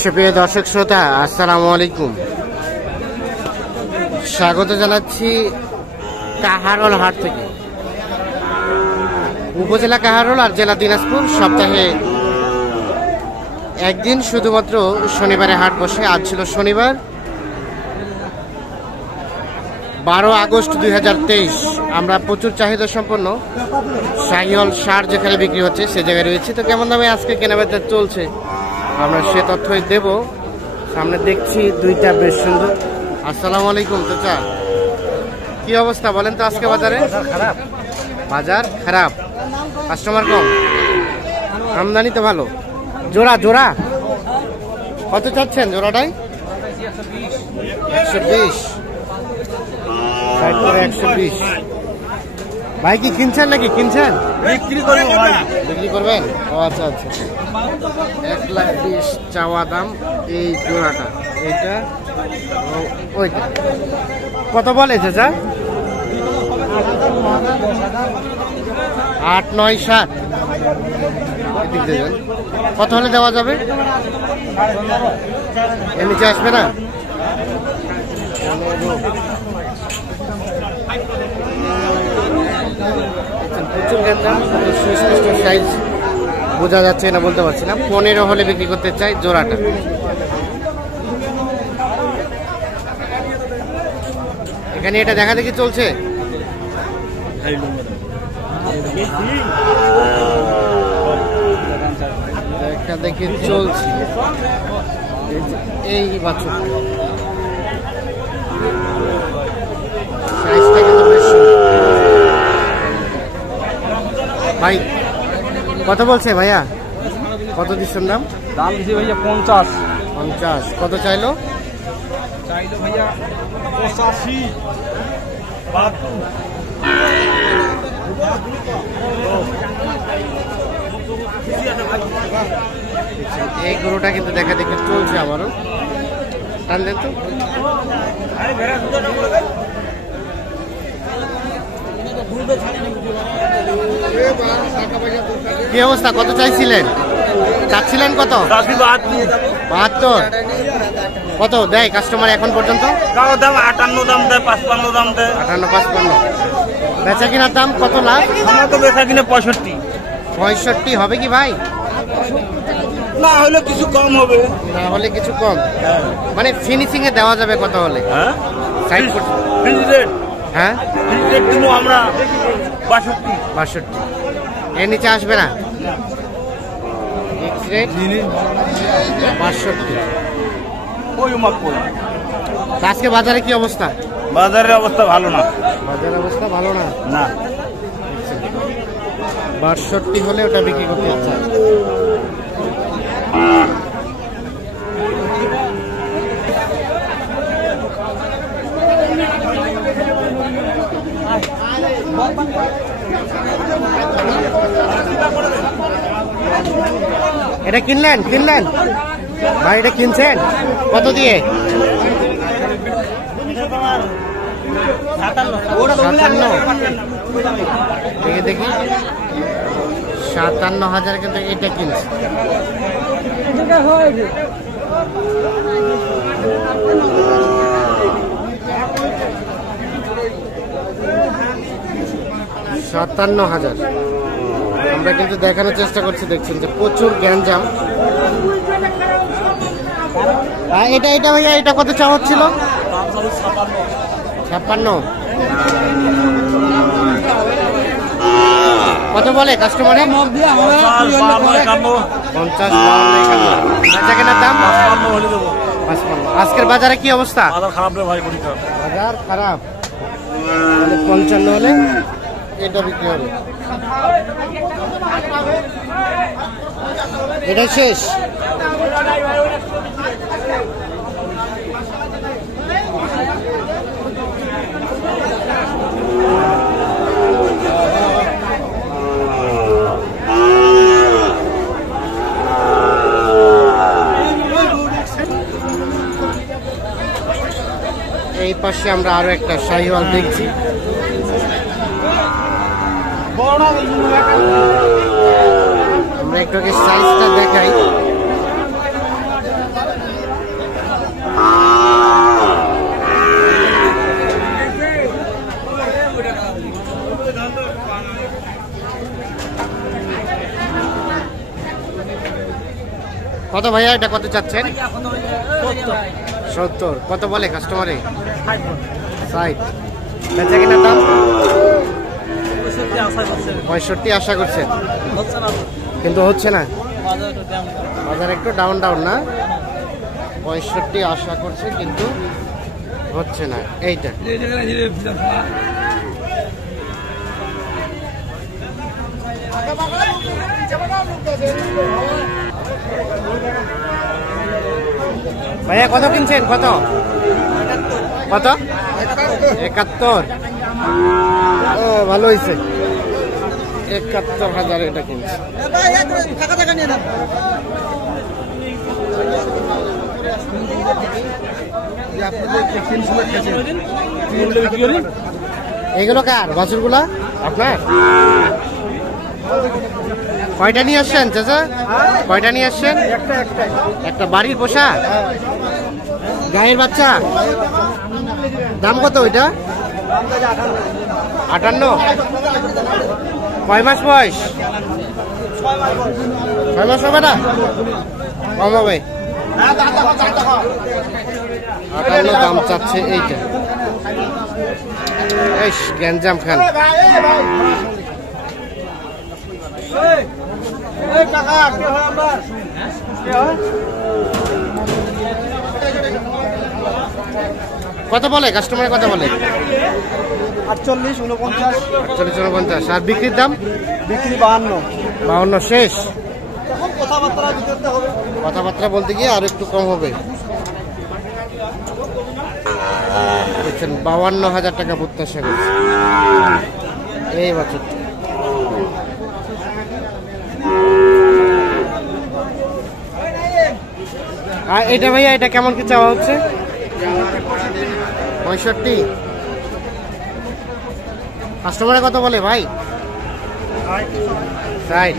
সুপ্রিয় দর্শক শ্রোতা, আসসালামু আলাইকুম। স্বাগত জানাচ্ছি কাহারোল হাট থেকে। উপজেলা কাহারোল আর জেলা দিনাজপুর সপ্তাহে একদিন শুধুমাত্র শনিবারে হাট বসে। আজ ছিল শনিবার 12 আগস্ট 2023। আমরা প্রচুর চাহিদা সম্পন্ন শাহিওয়াল ষাঁড় যেখানে বিক্রি হচ্ছে সে জায়গায় রয়েছে। তো কেমন দামে আজকে কেনাবেচা চলছে আমরা সে তথ্যই দেব। সামনে দেখছি দুইটা বেশ সুন্দর। আসসালামু আলাইকুম চাচা, কি অবস্থা বলেন তো আজকে বাজারে? বাজার খারাপ, কাস্টমার কম, আমদানি তো ভালো। জোড়া জোড়া কত চাচ্ছেন জোড়াটাই? 120, 120। ভাই কি কিনছেন নাকি কিনছেন? বিক্রি করবো ভাই। বিক্রি করবেন? ও আচ্ছা আচ্ছা। 1,20,000 চাওয়া দাম এই জোড়াটা, এইটা ওইটা। কত বলে চাচা? 8, 9, 7। কত হলে দেওয়া যাবে? এর নিচে আসবে না? প্রচুর গেন্দাম, সুস্পষ্ট সাইজ বোঝা যাচ্ছে না, বলতে পারছি না। 15 হলে বিক্রি করতে চাই জোড়াটা। এখানে এটা দেখা দেখি চলছে। দেখা দেখি চলছে এই বাছুর, সাইজটা কিন্তু বেশ। ভাই কত বলছে ভাইয়া? কত দিচ্ছেন দাম? দাম দিছি ভাইয়া 50। 50 কত চাইলো? চাইলো ভাইয়া 85। এই গরুটা কিন্তু দেখা দেখে চলছে আমারও। টানলেন তো? কি অবস্থা, কত চাইছিলেন? চাচ্ছিলেন কত? 72। কত দেয় কাস্টমার এখন পর্যন্ত? দাম 58 দাম দেয়, 55 দাম দেয়। 58, 55। বেচা কিনার দাম কত লাখ? আমার তো বেচা কিনে 65। 65 হবে কি ভাই? না হলে কিছু কম হবে। না হলে কিছু কম, মানে ফিনিশিং এ দেওয়া যাবে কত হলে? হ্যাঁ সাইড ফ্রিজ রেট। হ্যাঁ ফ্রিজ রেট দিব আমরা 62। 62 এর নিচে আসবে না? Fix rate 62। ওই মাপ কই। আজকে বাজারে কি অবস্থা? বাজারের অবস্থা ভালো না। বাজারের অবস্থা ভালো না? না। 62 হলে ওটা বিক্রি করতে চাই। এটা কিনলেন ভাই? এটা কিনছেন কত দিয়ে? 57। দেখি 57,000 কিন্তু এটা কিনছে। $57,000 আমরা কিন্তু দেখানোর চেষ্টা করছি। দেখছেন যে প্রচুর গ্যাঞ্জাম। এটা ভাইয়া এটা কত চাওয়া ছিল? 56। কত বলে কাস্টমারে? 50 বেচা কেনার দাম 55। আজকের বাজারে কি অবস্থা? বাজার খারাপ, 55 হলে এটা বিক্রি হবে। এটা শেষ। এই পাশে আমরা আরো একটা শাহিওয়াল দেখছি। আমরা একটু সাইজটা দেখাই। কত ভাইয়া এটা কত চাচ্ছেন? 70। কত বলে কাস্টমারে? 60। বেচা কিনা দাম 65 আশা করছেন, কিন্তু হচ্ছে না, বাজার একটু ডাউন না। 65 আশা করছে কিন্তু হচ্ছে না। এইটা ভাইয়া কত কিনছেন? কত কত? 71। ও ভালো হয়েছে, 71,000 এটা কিনছে। এগুলো কার বাছুরগুলা? আপনার? কয়টা নিয়ে আসছেন চাচা? কয়টা নিয়ে আসছেন? একটা বাড়ির পোষা গায়ের বাচ্চা। দাম কত ওইটা? 58। কয় মাস বয়স? 6 মাস হবে না? কম হবে। 58 দাম চাচ্ছে এইটা। বেশ গ্যাঞ্জাম খান। কত বলে কাস্টমার? কত বলে? 48, 49। 48, 49। আর বিক্রির দাম? বিক্রি 52। 52 শেষ। কথাবার্তা কথাবার্তা বলতে গিয়ে আর একটু কম হবে। দেখছেন 52,000 টাকা প্রত্যাশা করছে এই বছর। আর এটা ভাইয়া এটা কেমন কি চাওয়া হচ্ছে? 65। কাস্টমারে কত বলে ভাই? 60।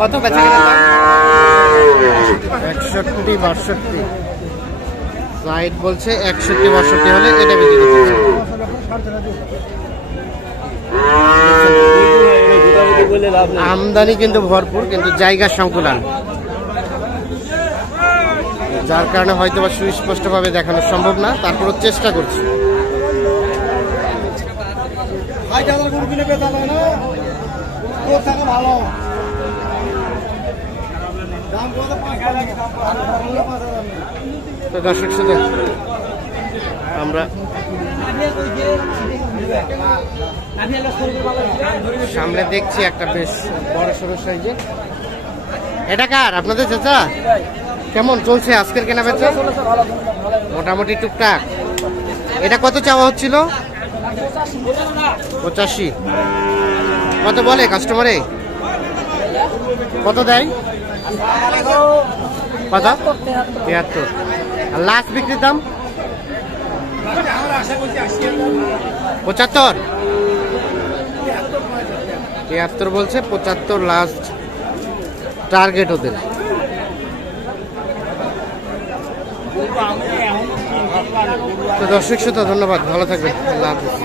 কত বেচা কিনা দাম? 61, 62। 60 বলছে, 61, 62 হলে এটা বিক্রি করতে। আমদানি কিন্তু ভরপুর, কিন্তু জায়গার সংকুলান, যার কারণে হয়তো বা সুস্পষ্টভাবে দেখানো সম্ভব না, তারপরও চেষ্টা করছি। তো দর্শক শ্রোতা, আমরা সামনে দেখছি একটা বেশ বড় সড়ো সাইজে। এটা কার? আপনাদের চাচা? কেমন চলছে আজকের কেনা বেচা? মোটামুটি টুকটাক। এটা কত চাওয়া হচ্ছিল? 85। কত বলে কাস্টমারে? কত দেয়? কত? 73। আর লাস্ট বিক্রির দাম? 75। 73 বলছে, 75 লাস্ট টার্গেট ওদের। তো দর্শক শ্রোতা, ধন্যবাদ, ভালো থাকবেন, আল্লাহ হাফেজ।